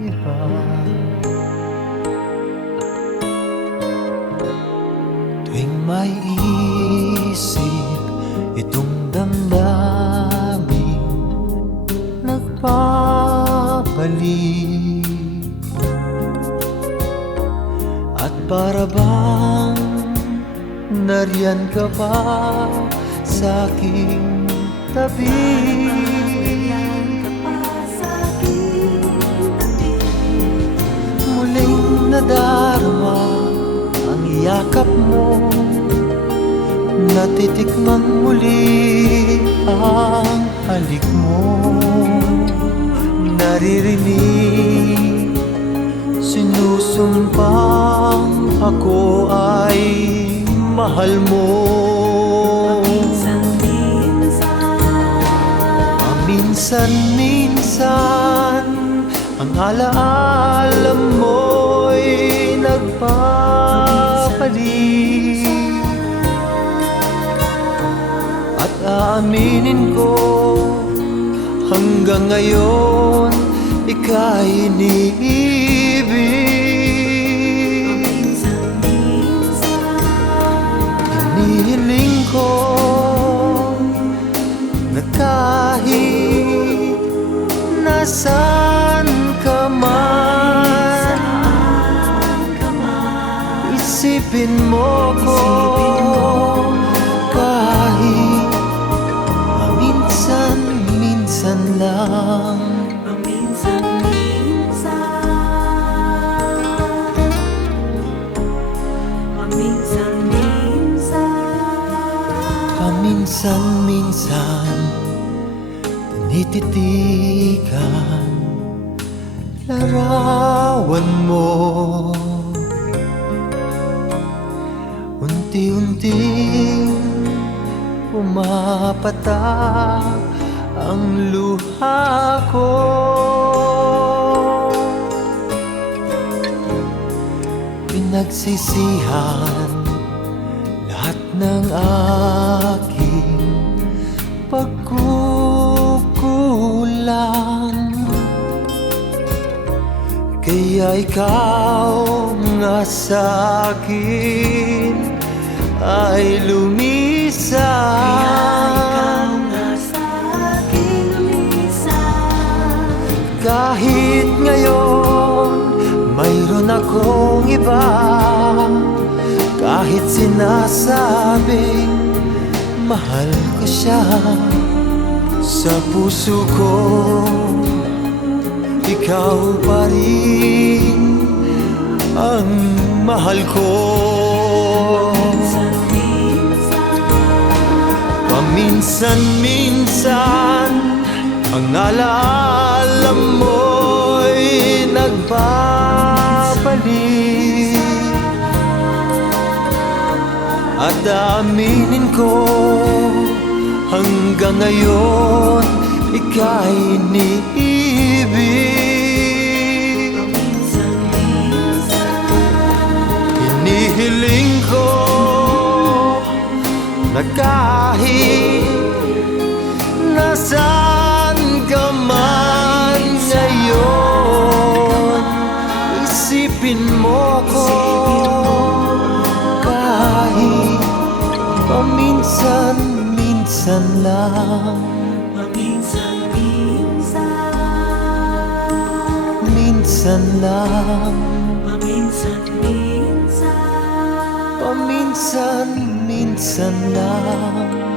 iba. Tuwing may isip itong damdamin, nagpapalik. At para bang nariyan ka pa sa aking tabi. Muling nadarama ang yakap mo, natitikman muli ang halik mo. Naririnig, sinusumpang ako ay mahal mo. Paminsan-minsan ang alaala mo'y nagpapalik. At aaminin ko, hanggang ngayon ika'y iniibig. Hinihiling ko na kahit nasaan ka man, isipin mo ko kahit paminsan-minsan lang. Paminsan-minsan tinititikan larawan mo, unti-unting pumapatak ang luha ko. Pinagsisihan lahat ng aking pagkukulang, kaya ikaw nga sa akin ay lumisan. Kahit ngayon mayroon akong iba, kahit sinasabing mahal ko siya, sa puso ko ikaw pa rin ang mahal ko. Paminsan-minsan ang alaala mo'y nagpapalik. At aaminin ko, hanggang ngayon ika'y iniibig. Hinihiling ko na kahit nasaan ka man ngayon, isipin mo ko kahit paminsan-minsan lang. Minsan lang. Paminsan-minsan lang.